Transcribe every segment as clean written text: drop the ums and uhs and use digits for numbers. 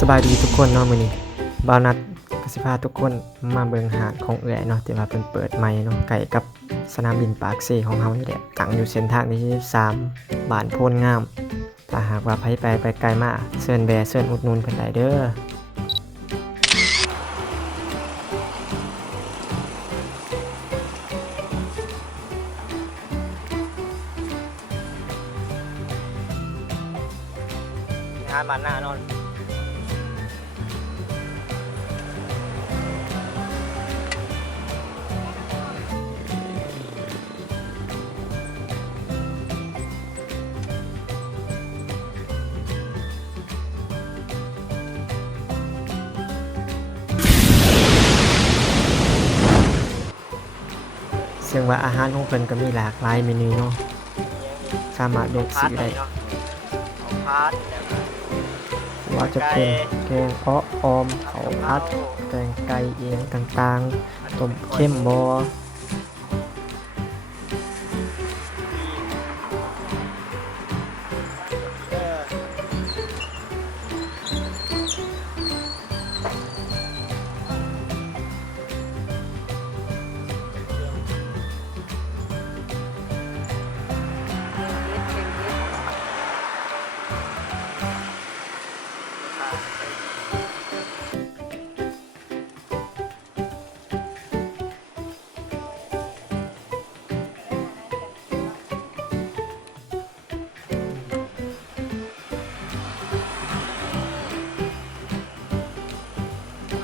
สบายดีทุกคนเนาะมื้อนี้บ่าวนัดก็สิพาทุกคนมาเบิ่งหาดของเอื้อยเนาะที่ว่าเพิ่นเปิดใหม่เนาะใกล้กับสนามบินปากเซของเฮานี่แหละตั้งอยู่เส้นทางที่23บ้านโพนงามถ้าหากว่าไผไปไกลมาเชิญแวะเชิญอุดหนุนเพิ่นได้เด้องานบ้านหน้านอนซึ่งว่าอาหารของเพิ่นก็มีหลากหลายเมนูเนาะสามารถเลือกซื้อได้ว่าจะเป็นแกงเปาะออมข้าวผัดแกงไก่เอียงต่างๆต้มเข้มบ่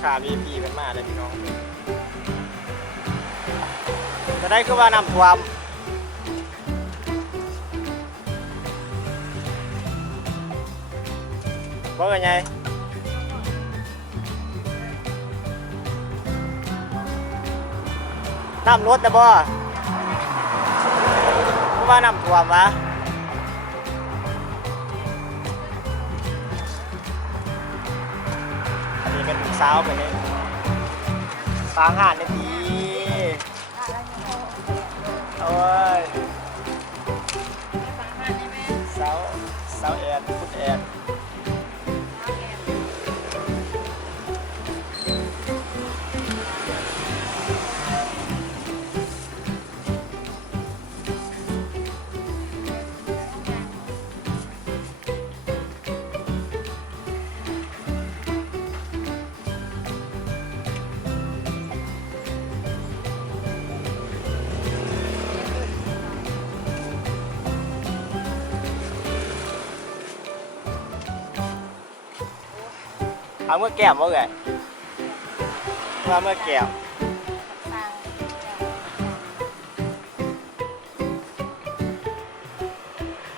ขาVIPเป็นมาเลยพี่น้องจะได้คือว่าน้ำท่วมว่าไงน้ำรถนะบ่คือว่าน้ำท่วมวะอันนี้เป็นสาวไปเลยสางหาดในทีโอ้ยสาวแอนคุณแอนเอาเมื่อแก้มว่าไงว่าเมื่อแก้ม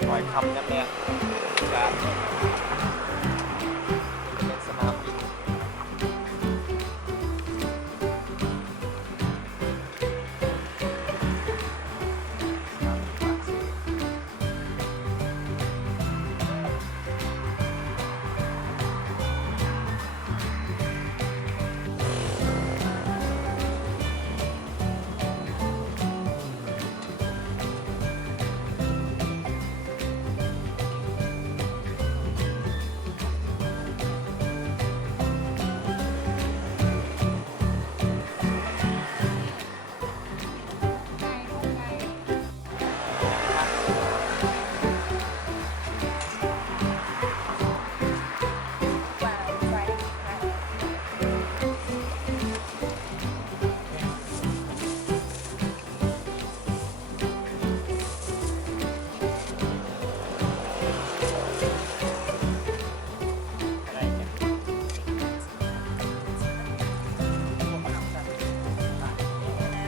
ปล่อยคำน้ำเนี่ยการ